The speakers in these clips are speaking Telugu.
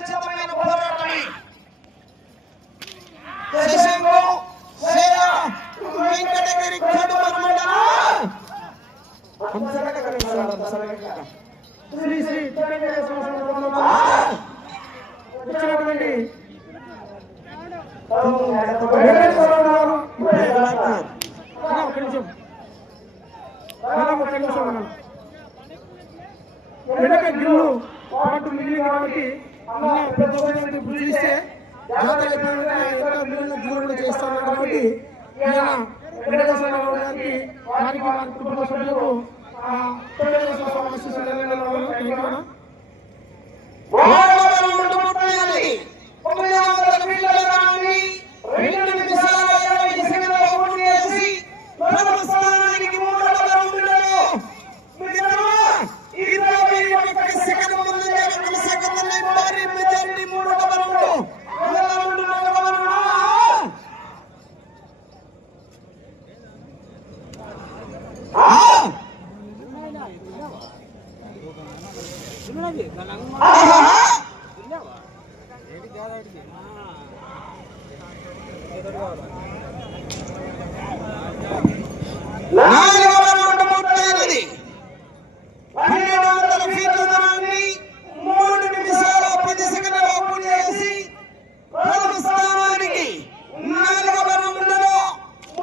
వీరోచితమైన పోరాటమే. శశంకు సేన వెంకటగిరి మండలం. శ్రీ శ్రీ వచ్చినటువంటి నిమిషం వెనక గిల్లు పాటు మిగిలింది కాబట్టి పెద్ద చూస్తే జాతర అయిపోయిన ఇంకా మిగిలిన కూడా చేస్తాను కాబట్టి వెంకటేశ్వరరావు గారికి వారికి వారి కుటుంబ సభ్యులకు వెంకటేశ్వర స్వామి ఆశీస్సులు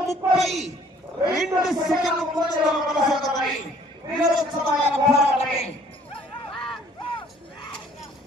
ముప్పై. రెండు సెకండ్ల ముందులో కొనసాగుతాయి వీరోత్సవాల పోరాటమే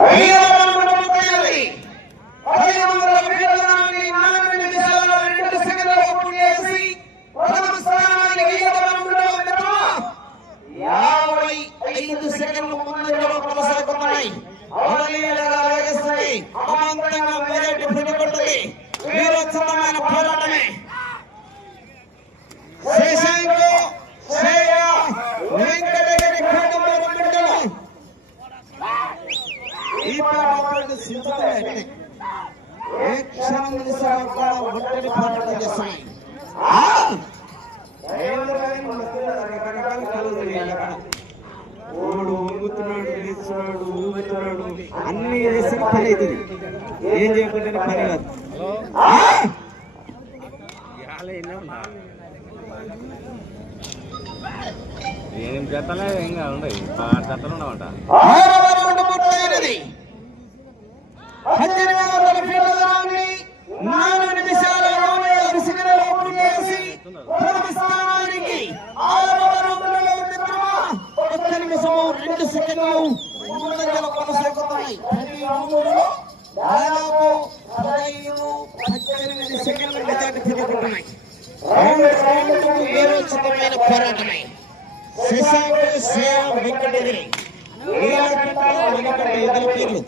శ్రేయ వెంకటగిరి గ్రామం కడుమరి కొనసాగుతున్నాయి అవలీలగా అమాంతంగా వీరోత్సవమైన పోరాటమే శశాంకు శ్రేయ వెంకటగిరి కుటుంబ మండలం ఈ పాట సించుతాయి ఏ క్షణం నిమిషాలు కూడా ఒంటరి పోరాటం చేస్తున్నాయి! ఓడు ఊగుతున్నాడు లేస్తున్నాడు ఊగుతున్నాడు. అన్ని చేస్తే పని అవుతుంది ఏం చేయకుంటే పని కాదు. ఆ! ఏం జతలే ఏం కాదు ఉండవు. ఆరు జతలు ఉండవంట. ఒక్క నిమిషము రెండు సెకండ్లు ముందంజలో కొనసాగుతున్నాయి ప్రతి రౌండ్లో దాదాపు పదహైదు పద్దెనిమిది మెజార్టీ తిరుగుతున్నాయి రౌండ్ రౌండ్కు వీరోచితమైన పోరాటమే శశాంక్ సేవ వెంకటగిరి ఎదురు పేర్లు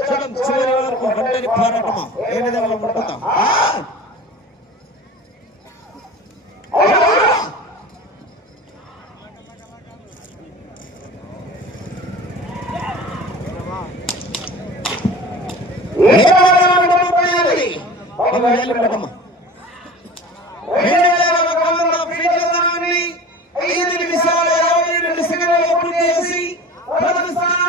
చూడం చివరి వరకు ఒంటరి పోరాటమా? ఏడు దగ్గర ఉండిపోతాం ఐదు నిమిషాలు రెండు సెకండ్లు పూర్తి చేసి ప్రథమ స్థానం